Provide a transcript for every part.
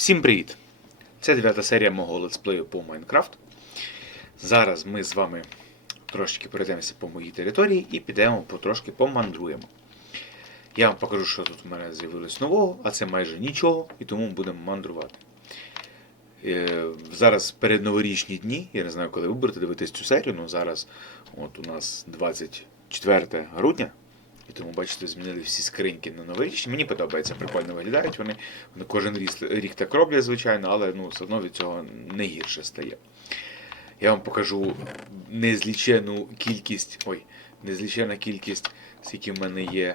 Всім привіт! Це дев'ята серія мого летсплею по Майнкрафт. Зараз ми з вами трошечки пройдемося по моїй території і підемо потрошки помандруємо. Я вам покажу, що тут у мене з'явилось нового, а це майже нічого, і тому ми будемо мандрувати. Е, Зараз передноворічні дні, я не знаю, коли ви будете дивитись цю серію, але зараз от у нас 24 грудня. І тому, бачите, змінили всі скриньки на новорічні. Мені подобається, прикольно виглядають вони. Вони кожен рік, рік так роблять, звичайно, але ну, все одно від цього не гірше стає. Я вам покажу незлічену кількість, ой, незлічена кількість, скільки в мене є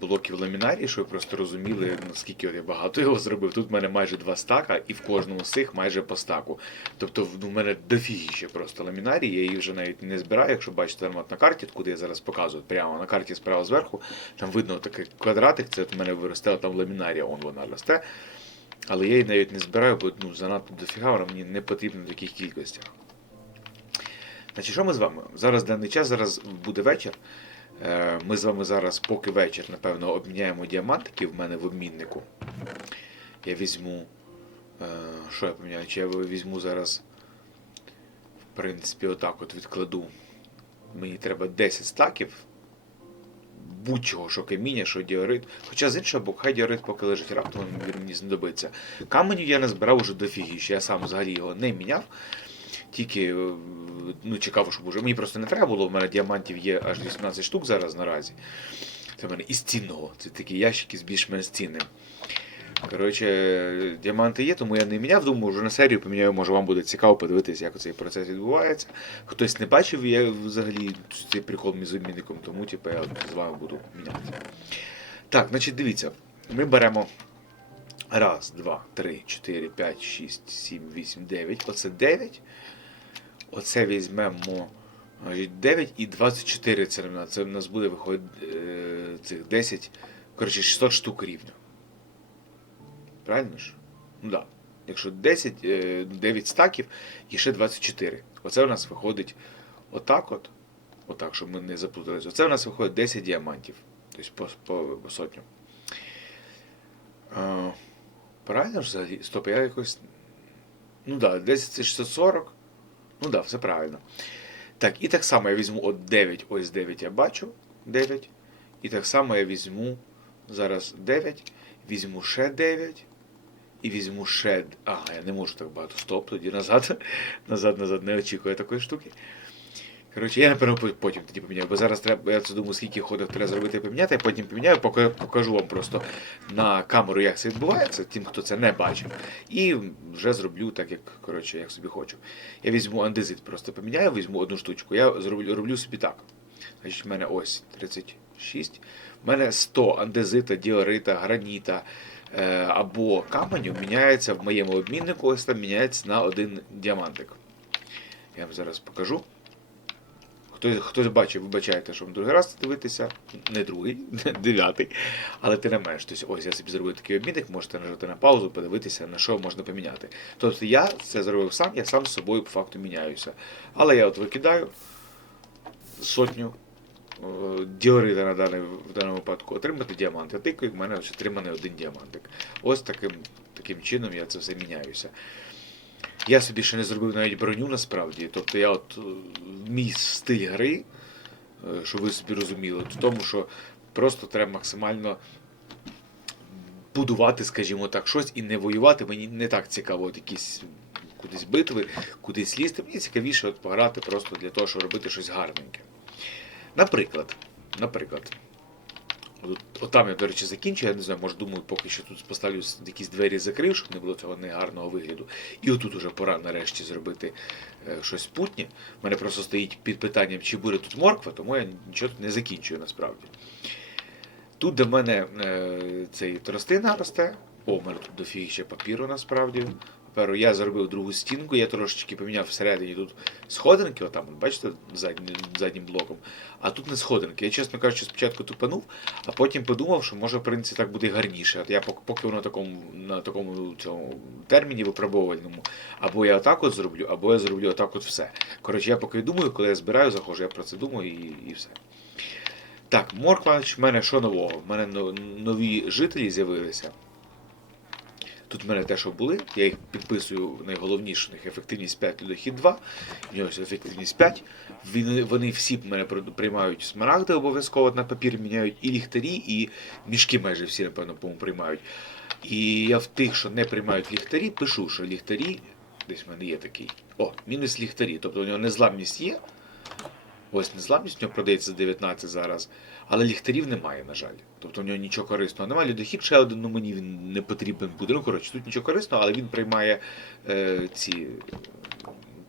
блоків ламінарії, щоб ви просто розуміли, наскільки я багато його зробив. Тут в мене майже два стака, і в кожному з цих майже по стаку. Тобто в ну, мене дофігіще просто ламінарії, я її вже навіть не збираю. Якщо бачите там на карті, куди я зараз показую, прямо на карті справа зверху, там видно такий квадратик, це в мене виросте там ламінарія, он вона росте. Але я її навіть не збираю, бо ну, занадто дофіга, вона мені не потрібна в таких кількостях. Значить, що ми з вами? Зараз даний час, зараз буде вечір. Е, Ми з вами зараз, поки вечір, напевно, обміняємо діамантики в мене в обміннику. Я візьму. е, Що я поміняю? Чи я візьму зараз. В принципі, отак от відкладу. Мені треба 10 стаків. Будь-чого, що каміння, що діорит. Хоча з іншого боку, хай діорит поки лежить раптом, він мені знадобиться. Каменю я не збирав уже дофігіше. Я сам взагалі його не міняв. Тільки е, ну, цікаво, щоб уже. Мені просто не треба було. У мене діамантів є аж 18 штук зараз наразі. Це в мене із цінного. Це такі ящики з більш-менш цінним. Коротше, діаманти є, тому я не міняв. Думаю, вже на серію поміняю, може вам буде цікаво подивитися, як цей процес відбувається. Хтось не бачив, я взагалі цей прикол між обмінником, тому типу, я з вами буду міняти. Так, значить, дивіться, ми беремо раз, два, три, чотири, п'ять, шість, сім, вісім, дев'ять. Оце 9. Оце візьмемо 9 і 24 це, це в нас буде виходить е, цих 10, коротше, 600 штук рівно. Правильно ж? Ну так. Да. Якщо 10, е, 9 стаків і ще 24. Оце у нас виходить отак от. Отак, щоб ми не заплуталися. Оце у нас виходить 10 діамантів. Тобто по, по, сотню. Е, правильно ж взагалі? Стоп, я якось. Ну так, да, 10 це 640. Ну да, все правильно. Так, і так само я візьму от 9, ось 9 я бачу. 9. І так само я візьму зараз 9, візьму ще 9. І візьму ще. Ага, я не можу так багато. Стоп, тоді назад. Назад, назад, не очікую такої штуки. Коротше, я напевно потім тоді поміняю, бо зараз треба, я це думаю, скільки ходів треба зробити і поміняти, я потім поміняю, покажу вам просто на камеру, як це відбувається, тим, хто це не бачив. І вже зроблю так, як коротше, як собі хочу. Я візьму андезит, просто поміняю, візьму одну штучку. Я зроблю роблю собі так. Значить, в мене ось 36. В мене 100 андезита, діорита, граніта е, або каменю міняється в моєму обміннику, ось там міняється на один діамантик. Я вам зараз покажу. Хтось, хтось бачив, вибачайте, що вам другий раз дивитися, не другий, дев'ятий, але ти не менш. Тобто, ось я собі зробив такий обмінник, можете нажати на паузу, подивитися, на що можна поміняти. Тобто я це зробив сам, я сам з собою по факту міняюся. Але я от викидаю сотню е, діорита на даний, в даному випадку отримати діамант. Я тикаю, в мене отриманий один діамантик. Ось таким, таким чином я це все міняюся. Я собі ще не зробив навіть броню насправді. Тобто я от е, мій стиль гри, е, щоб ви собі розуміли, в тому, що просто треба максимально будувати, скажімо так, щось і не воювати. Мені не так цікаво, от якісь кудись битви, кудись лізти. Мені цікавіше от пограти просто для того, щоб робити щось гарненьке. Наприклад, наприклад. От, от там я, до речі, закінчую, я не знаю, може думаю, поки що тут поставлю якісь двері закрив, щоб не було цього негарного вигляду. І отут уже пора нарешті зробити е, щось путнє. У мене просто стоїть під питанням, чи буде тут морква, тому я нічого тут не закінчую насправді. Тут, де мене е, цей тростина росте, о, у мене тут дофіг ще папіру насправді. Тепер я зробив другу стінку, я трошечки поміняв всередині тут сходинки, отам, бачите, заднім, заднім блоком. А тут не сходинки. Я, чесно кажучи, спочатку тупанув, а потім подумав, що може, в принципі, так буде гарніше. От я поки воно такому, на такому цьому терміні випробувальному, або я отак от зроблю, або я зроблю отак от все. Коротше, я поки думаю, коли я збираю, заходжу, я про це думаю і, і все. Так, морква, в мене що нового? В мене нові жителі з'явилися. Тут в мене те, що були, я їх підписую найголовніше, у них ефективність 5, льодохід 2, в нього ефективність 5. Він- Вони всі мене приймають смарагди обов'язково на папір міняють, і ліхтарі, і мішки майже всі, напевно, приймають. І я в тих, що не приймають ліхтарі, пишу, що ліхтарі, десь в мене є такий. О, мінус ліхтарі. Тобто у нього незламність є. Ось незламність у нього продається за 19 зараз, але ліхтарів немає, на жаль. Тобто у нього нічого корисного немає. Лідохід ще один, ну мені він не потрібен буде. Ну, коротше, тут нічого корисного, але він приймає е, ці.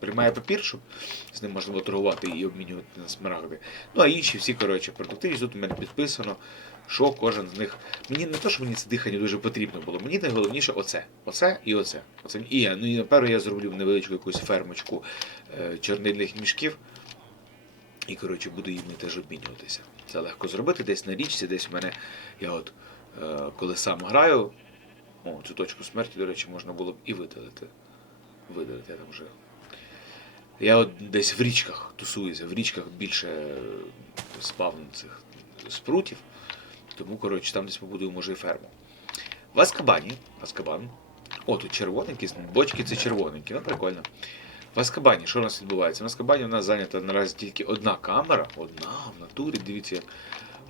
Приймає папір, щоб з ним можна було торгувати і обмінювати на смарагди. Ну а інші всі, коротше, продуктивність тут у мене підписано, що кожен з них. Мені не то, що мені це дихання дуже потрібно було. Мені найголовніше оце. Оце і оце. оце. І я, ну і напевно я зроблю невеличку якусь фермочку е, чорнильних мішків. І, коротше, буду їм теж обмінюватися. Це легко зробити десь на річці, десь в мене. Я от е, коли сам граю, о, цю точку смерті, до речі, можна було б і видалити. Видалити я там вже. Я от десь в річках тусуюся, в річках більше е, спавн цих спрутів. Тому, коротше, там десь побудую, може, і ферму. В Аскабані, Аскабан. О, тут червоненькі, бочки це червоненькі, ну прикольно. В Аскабані, що у нас відбувається? В Аскабані у нас зайнята наразі тільки одна камера. Одна в натурі, дивіться.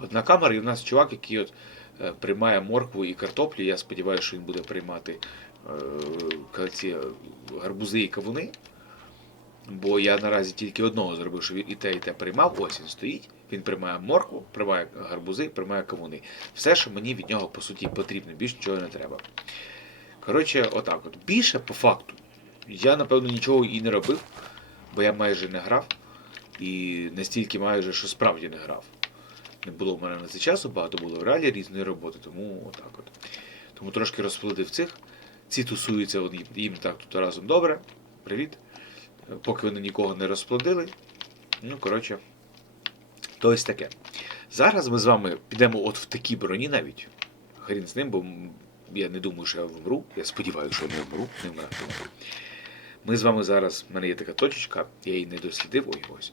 Одна камера, і в нас чувак, який от е, приймає моркву і картоплю. Я сподіваюся, що він буде приймати е, ці гарбузи і кавуни. Бо я наразі тільки одного зробив, що він і те, і те приймав. Ось він стоїть. Він приймає моркву, приймає гарбузи, приймає кавуни. Все, що мені від нього по суті потрібно, більше нічого не треба. Коротше, отак от. Більше по факту. Я, напевно, нічого і не робив, бо я майже не грав. І настільки майже, що справді не грав. Не було в мене на це часу, багато було в реалі різної роботи, тому отак от. Тому трошки розплодив цих. Ці тусуються, вони- їм так тут разом добре. Привіт. Поки вони нікого не розплодили. Ну, коротше, то ось таке. Зараз ми з вами підемо от в такі броні навіть. Хрін з ним, бо я не думаю, що я вмру. Я сподіваюся, що не вмру. Не вмиратиму. Ми з вами зараз. в мене є така точечка, я її не дослідив. Ой, ось.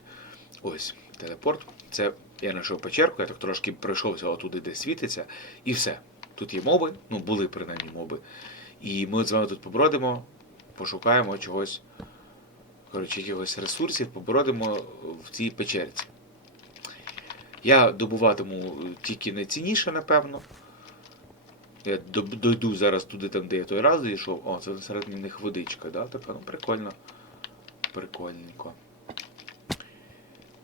Ось телепорт. Це я знайшов печерку, я так трошки пройшовся отуди, де світиться, і все. Тут є моби, ну були принаймні моби. І ми з вами тут побродимо, пошукаємо чогось, коротше, якихось ресурсів, побродимо в цій печерці. Я добуватиму тільки найцінніше, напевно. Я дойду зараз туди, там, де я той раз зайшов. О, це всередині них водичка, да? Типа, ну прикольно. Прикольненько.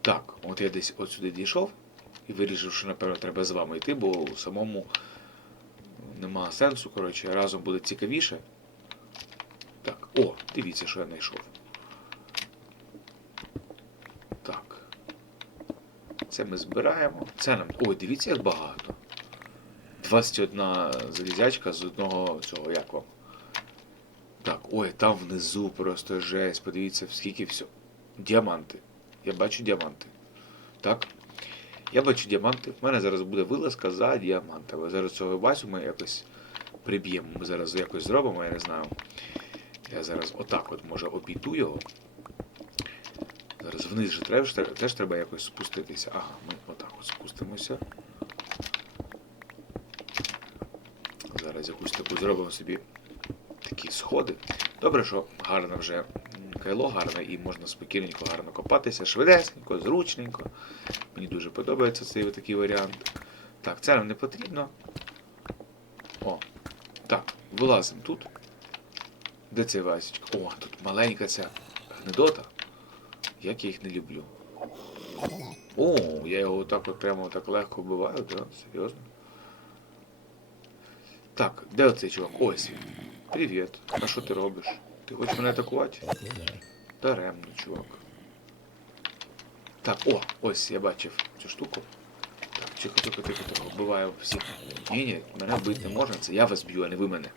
Так, от я десь от сюди дійшов і вирішив, що напевно треба з вами йти, бо самому нема сенсу. Коротше, разом буде цікавіше. Так, о, дивіться, що я знайшов. Так. Це ми збираємо. Це нам. Ой, дивіться, як багато. 21 залізячка з одного цього, як вам. Так, ой, там внизу просто жесть. Подивіться, скільки все. Діаманти. Я бачу діаманти. Так? Я бачу діаманти. В мене зараз буде вилазка за діамантами. Зараз цього Васю ми якось приб'ємо. Ми зараз якось зробимо, я не знаю. Я зараз отак от може обійду його. Зараз вниз же треба, теж треба якось спуститися. Ага, ми отак от спустимося. Зараз зробимо собі такі сходи. Добре, що гарно вже кайло гарне і можна спокійненько, гарно копатися, швидесенько, зручненько. Мені дуже подобається цей такий варіант. Так, це нам не потрібно. О, так, вилазимо тут. Де цей Васечка? О, тут маленька ця гнедота. Як я їх не люблю. О, я його так от прямо так легко вбиваю, да? Серйозно. Так, де оцей чувак? Ось він. Привіт. А що ти робиш? Ти хочеш мене атакувати? Даремно, чувак. Так, о, ось я бачив цю штуку. Так, тихо, тихо, тихо, тихо, вбиваю всіх. Ні, ні, мене вбити не можна, це я вас б'ю, а не ви мене.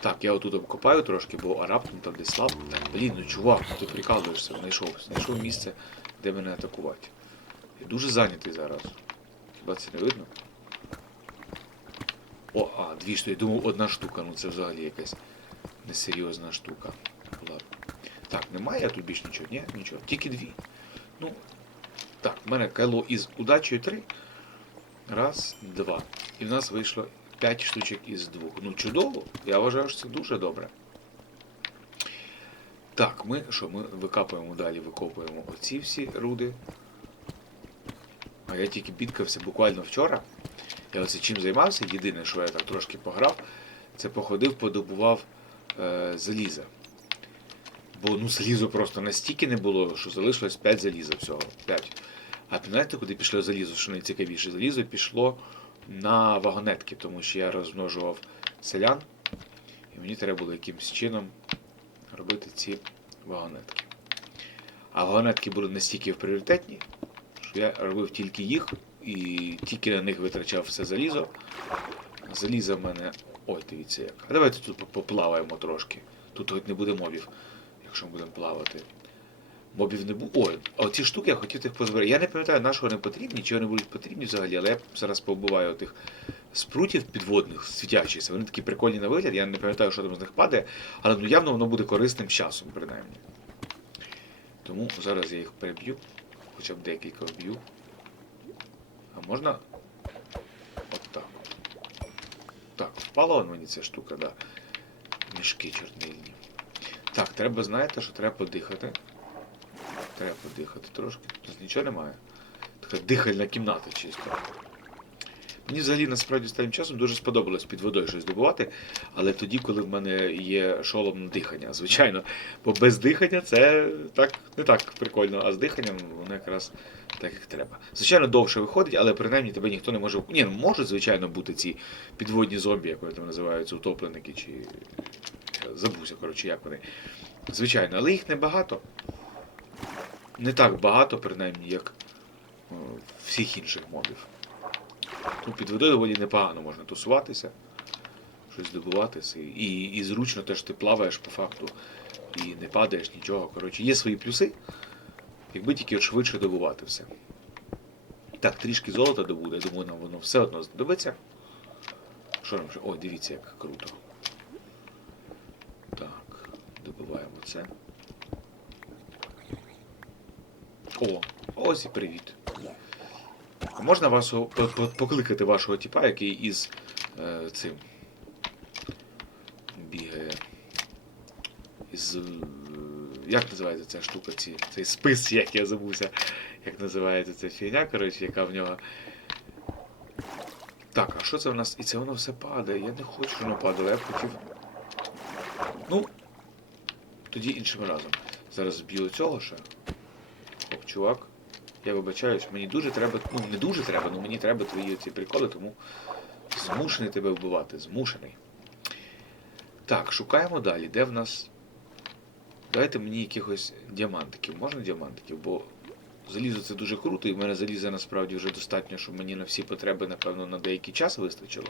Так, я отут обкопаю трошки, бо а раптом там десь слабо. Так, блін, ну чувак, ти прикалуєшся, знайшов, знайшов місце, де мене атакувати. Я дуже зайнятий зараз. Хіба це не видно? О, а, дві штуки. Я думав, одна штука, ну це взагалі якась несерйозна штука. Ладно. Так, немає тут більш нічого, ні? Нічого. Тільки дві. Ну. Так, в мене кайло із удачею три. Раз, два. І в нас вийшло 5 штучок із двох. Ну, чудово. Я вважаю, що це дуже добре. Так, ми що, ми викапуємо далі, викопуємо оці всі руди. А я тільки бідкався буквально вчора. Я оце чим займався, єдине, що я так трошки пограв, це походив, подобував е, заліза. Бо ну залізо просто настільки не було, що залишилось 5 заліза всього. 5. А знаєте, куди пішло залізо, що найцікавіше? Залізо пішло на вагонетки, тому що я розмножував селян, і мені треба було якимось чином робити ці вагонетки. А вагонетки були настільки пріоритетні, що я робив тільки їх і тільки на них витрачав все залізо. Залізо в мене. Ой, дивіться як. А давайте тут поплаваємо трошки. Тут хоч не буде мобів, якщо ми будемо плавати. Мобів не буде. Ой, а ці штуки я хотів їх позбирати. Я не пам'ятаю, на що вони потрібні, чи вони будуть потрібні взагалі, але я зараз побуваю тих спрутів підводних, світячихся. Вони такі прикольні на вигляд, я не пам'ятаю, що там з них падає, але ну, явно воно буде корисним часом, принаймні. Тому зараз я їх переб'ю, хоча б декілька вб'ю. А можна. От так. Так, впала мені ця штука, да. Мішки чорнильні. Так, треба, знаєте, що треба подихати. Треба подихати трошки. Тут нічого немає. Така дихальна кімната чисто. Мені взагалі насправді останнім часом дуже сподобалось під водою щось добувати, але тоді, коли в мене є шолом дихання, звичайно. Бо без дихання це так не так прикольно, а з диханням воно якраз так, як треба. Звичайно, довше виходить, але принаймні тебе ніхто не може. Ні, ну можуть, звичайно, бути ці підводні зомбі, як вони там називаються, утопленики, чи забувся, коротше, як вони. Звичайно, але їх небагато. Не так багато, принаймні, як о, всіх інших мобів. Ну, під водою доволі непогано можна тусуватися, щось добуватися. І, і зручно теж ти плаваєш по факту і не падаєш нічого. Коротше, є свої плюси, якби тільки швидше добувати все. Так, трішки золота добуде, думаю, нам воно все одно знадобиться. Що нам ще? Ой, дивіться, як круто. Так, добиваємо це. О, ось і привіт. Можна по- покликати вашого типа, який із е, цим бігає. Із. Як називається ця штука? Ці, цей спис, як я забувся, як називається ця фігня, коротше, яка в нього. Так, а що це в нас? І це воно все падає. Я не хочу, щоб воно падало, я б хотів. Ну, тоді іншим разом. Зараз зб'ю цього ще. Хоп, чувак. Я вибачаюсь, мені дуже треба. Ну, не дуже треба, але мені треба твої ці приколи, тому змушений тебе вбивати. Змушений. Так, шукаємо далі. Де в нас. Давайте мені якихось діамантиків. Можна діамантиків? Бо залізо це дуже круто, і в мене заліза насправді вже достатньо, щоб мені на всі потреби, напевно, на деякий час вистачило.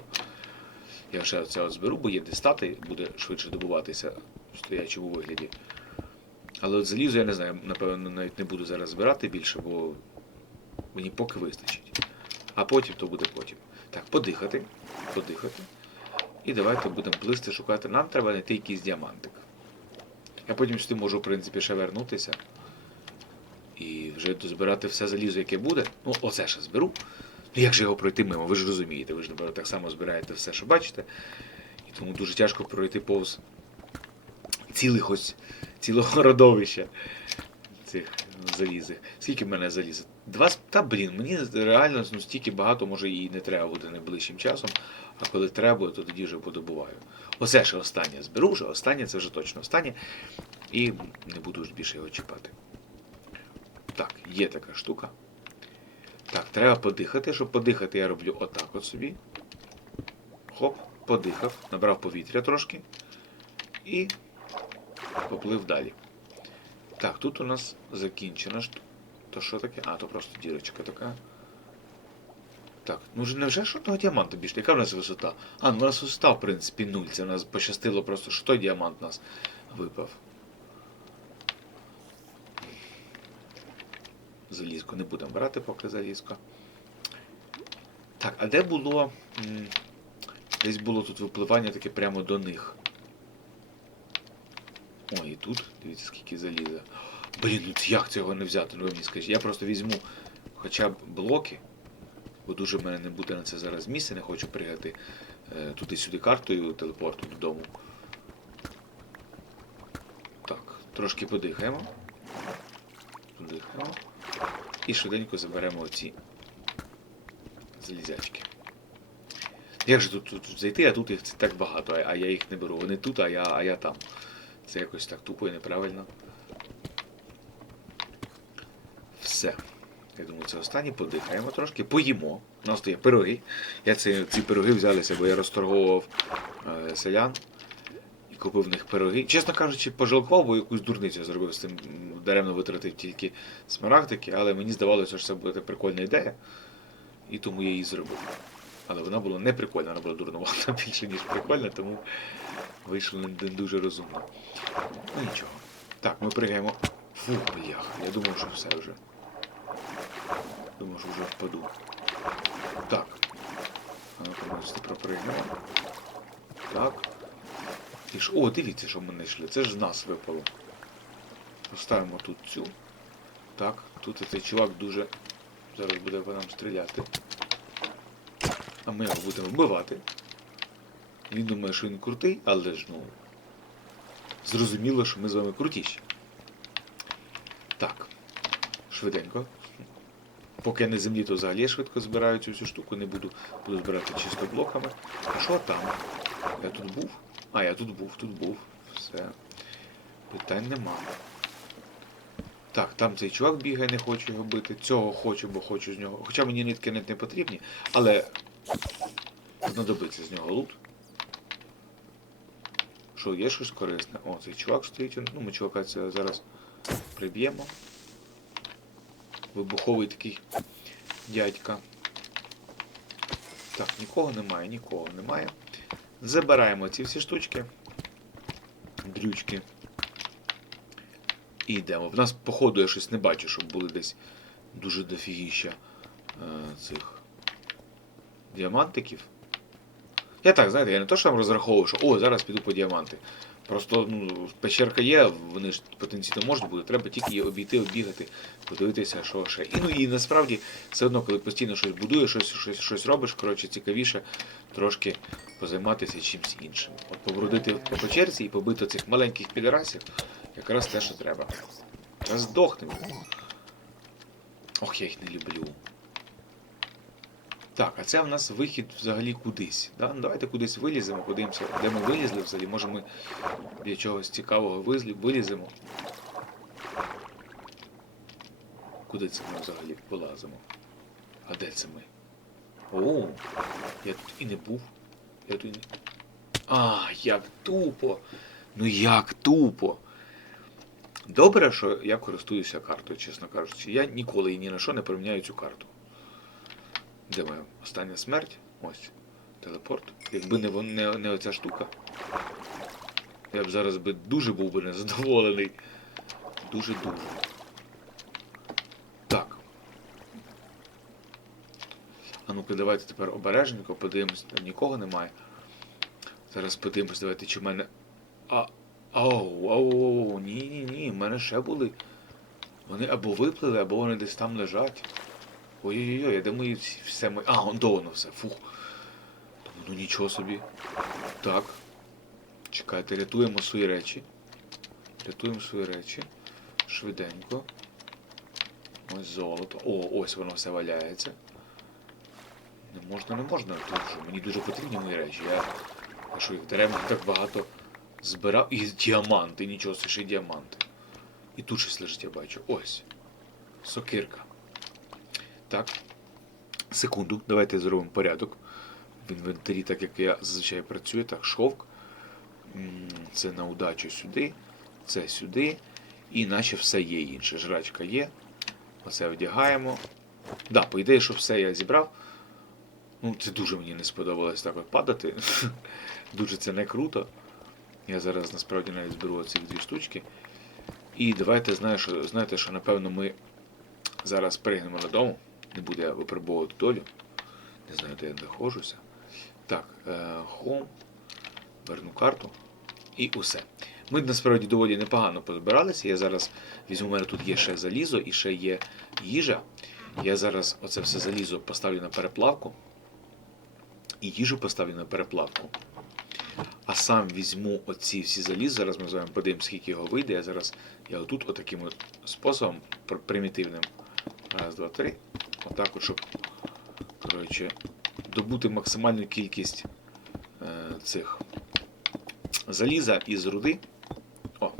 Я ще це от зберу, бо є де стати, буде швидше добуватися в стоячому вигляді. Але от залізо я не знаю, напевно, навіть не буду зараз збирати більше, бо мені поки вистачить. А потім то буде потім. Так, подихати, подихати. І давайте будемо плисти шукати. Нам треба знайти якийсь діамантик. Я потім сюди можу, в принципі, ще вернутися. І вже дозбирати все залізо, яке буде. Ну, оце ще зберу. Ну як же його пройти мимо? Ви ж розумієте, ви ж, напевно, так само збираєте все, що бачите. І тому дуже тяжко пройти повз цілих ось цілого родовища цих залізих. Скільки в мене заліза? Два Та блін, мені реально ну, стільки багато, може і не треба буде найближчим часом, а коли треба, то тоді вже подобуваю. Оце ще останнє зберу, вже останнє, це вже точно останнє. І не буду ж більше його чіпати. Так, є така штука. Так, треба подихати. Щоб подихати, я роблю отак от собі. Хоп, подихав, набрав повітря трошки. І поплив далі. Так, тут у нас закінчено. ж- То що таке? А, то просто дірочка така. Так, ну ж невже ж одного діаманта більше? Яка в нас висота? А, ну у нас висота, в принципі, нуль. Це в нас пощастило просто, що той діамант у нас випав. Залізко не будемо брати поки залізко. Так, а де було. Десь було тут випливання таке прямо до них. Ой, і тут, дивіться, скільки заліза. Блін, ну як цього не взяти? Ну мені скажіть. Я просто візьму хоча б блоки Бо дуже в мене не буде на це зараз місця, не хочу пригати е, туди-сюди картою телепорту додому. Так, трошки подихаємо. Подихаємо. І швиденько заберемо оці залізячки. Як же тут, тут, тут зайти, а тут їх так багато, а, а я їх не беру. Вони тут, а я, а я там. Це якось так тупо і неправильно. Все. Я думаю, це останнє. Подихаємо трошки, поїмо. У нас тут є пироги. Я ці, ці пироги взялися, бо я розторговував е, селян і купив в них пироги. Чесно кажучи, пожалкував, бо якусь дурницю зробив з цим, м, даремно витратив тільки смарагдики, але мені здавалося, що це буде прикольна ідея. І тому я її зробив. Але вона була не прикольна, вона була дурнувата більше, ніж прикольна, тому вийшло не ду- дуже розумно. Ну нічого. Так, ми пригаємо. Фу, блях, я думав, що все вже. Думав, що вже впаду. Так. Ми сюди пропригнемо. Так. І ж... О, дивіться, що ми знайшли. Це ж з нас випало. Поставимо тут цю. Так, тут цей чувак дуже зараз буде по нам стріляти. А ми його будемо вбивати. Він думає, що він крутий, але ж ну. Зрозуміло, що ми з вами крутіші. Так. Швиденько. Поки я на землі, то взагалі швидко збираю цю всю штуку, не буду, буду збирати чисто блоками. А що там? Я тут був? А, я тут був, тут був. Все. Питань нема. Так, там цей чувак бігає, не хочу його бити. Цього хочу, бо хочу з нього. Хоча мені нитки не потрібні, але знадобиться з нього лут. Що, є щось корисне? О, цей чувак стоїть. Ну, ми чувака це зараз приб'ємо. Вибуховий такий дядька. Так, нікого немає, нікого немає. Забираємо ці всі штучки. Дрючки. І йдемо. В нас, походу, я щось не бачу, щоб були десь дуже дофігіща е, цих діамантиків. Я так, знаєте, я не то, що там розраховував, що о, зараз піду по діаманти. Просто ну, печерка є, вони ж потенційно можуть бути, треба тільки її обійти, оббігати, подивитися, що ще. І ну і насправді все одно, коли постійно щось будуєш, щось, щось, щось робиш, коротше, цікавіше трошки позайматися чимось іншим. От побродити по печерці і побити цих маленьких підарасів, якраз те, що треба. Та здохнемо. Ох, я їх не люблю. Так, а це в нас вихід взагалі кудись. Да? Ну, давайте кудись виліземо, подивимося, де ми вилізли взагалі. Може ми для чогось цікавого виліземо. Куди це ми взагалі полазимо? А де це ми? О, я тут і не був. Я тут і не. А, як тупо! Ну як тупо! Добре, що я користуюся картою, чесно кажучи. Я ніколи і ні на що не приміняю цю карту. Де моя остання смерть? Ось. Телепорт. Якби не, не, не оця штука, я б зараз би дуже був би незадоволений. Дуже-дуже. Так. А ну-ка, давайте тепер обережненько подивимось, нікого немає. Зараз подивимось, давайте, чи в мене. А. Оу, оу, оу, ні, ні, ні, в мене ще були. Вони або виплили, або вони десь там лежать. Ой-ой-ой, де мої все мої. А, он до воно все. Фух. Думаю, ну нічого собі. Так. Чекайте, рятуємо свої речі. Рятуємо свої речі. Швиденько. Ось золото. О, ось воно все валяється. Не можна, не можна, тому що мені дуже потрібні мої речі. Я, я що їх даремно так багато збирав. І діаманти, нічого, ще й діаманти. І тут щось лежить, я бачу. Ось. Сокирка. Так. Секунду, давайте зробимо порядок. В інвентарі, так як я зазвичай працюю. Так, шовк. Це на удачу сюди, це сюди. І наче все є інше. Жрачка є. Оце вдягаємо. Да, по ідеї, що все я зібрав. Ну, це дуже мені не сподобалось так от падати. дуже це не круто. Я зараз насправді навіть зберу оці дві штучки. І давайте знаю, що, знаєте, що напевно ми зараз пригнемо додому. Не буде я випробовувати долю. Не знаю, де я знаходжуся. Так, е, home. Верну карту. І усе. Ми насправді доволі непогано позбиралися. Я зараз візьму, у мене тут є ще залізо і ще є їжа. Я зараз оце все залізо поставлю на переплавку. І їжу поставлю на переплавку. А сам візьму оці всі заліз. Зараз ми з вами подивимося, скільки його вийде. Я зараз я отут отаким от способом примітивним. Раз, два, три. Отак от, щоб коротше, добути максимальну кількість е, цих заліза із руди. О,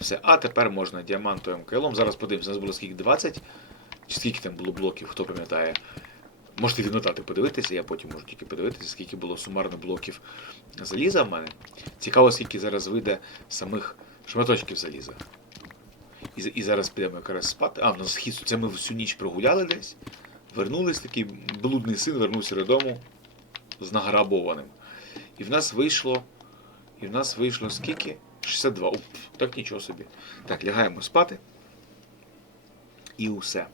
все. А тепер можна діамантовим кайлом. Зараз подивимося, у нас було скільки 20. Чи скільки там було блоків, хто пам'ятає. Можете відмотати, подивитися, я потім можу тільки подивитися, скільки було сумарно блоків заліза в мене. Цікаво, скільки зараз вийде самих шматочків заліза. І, і зараз підемо якраз спати. А, в нас схід, це ми всю ніч прогуляли десь. Вернулись, такий блудний син вернувся додому з награбованим. І в нас вийшло. І в нас вийшло скільки? 62. Уп, так нічого собі. Так, лягаємо спати. І усе.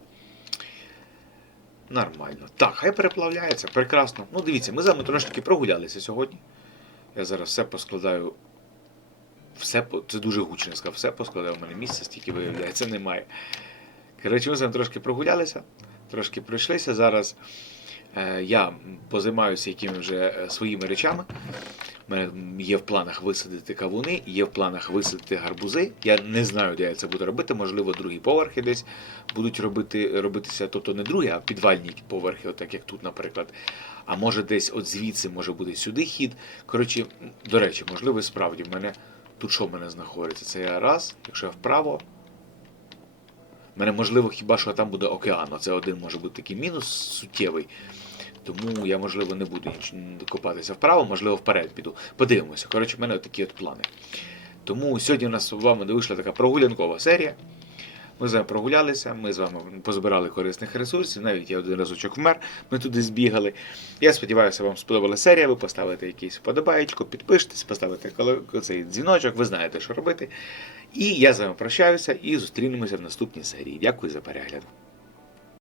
Нормально. Так, хай переплавляється, прекрасно. Ну, дивіться, ми з вами трошки прогулялися сьогодні. Я зараз все поскладаю. Все, це дуже гучно сказав, все поскладаю, у мене місця стільки виявляється, немає. Коротше, ми з вами трошки прогулялися, трошки пройшлися. Зараз е, я позаймаюся якими вже е, своїми речами. У мене є в планах висадити кавуни, є в планах висадити гарбузи. Я не знаю, де я це буду робити. Можливо, другі поверхи десь будуть робити, робитися, тобто не другі, а підвальні поверхи, отак як тут, наприклад. А може десь от звідси може бути сюди хід. Коротше, до речі, можливо, справді в мене тут що в мене знаходиться? Це я раз, якщо я вправо. В мене можливо, хіба що там буде океан. Це один може бути такий мінус суттєвий. Тому я, можливо, не буду копатися вправо, можливо, вперед піду. Подивимося. Коротше, в мене такі от плани. Тому сьогодні у нас з вами вийшла така прогулянкова серія. Ми з вами прогулялися, ми з вами позбирали корисних ресурсів, навіть я один разочок вмер, ми туди збігали. Я сподіваюся, вам сподобалася серія. Ви поставите якийсь вподобаєчку, підпишитесь, поставите цей дзвіночок, ви знаєте, що робити. І я з вами прощаюся і зустрінемося в наступній серії. Дякую за перегляд.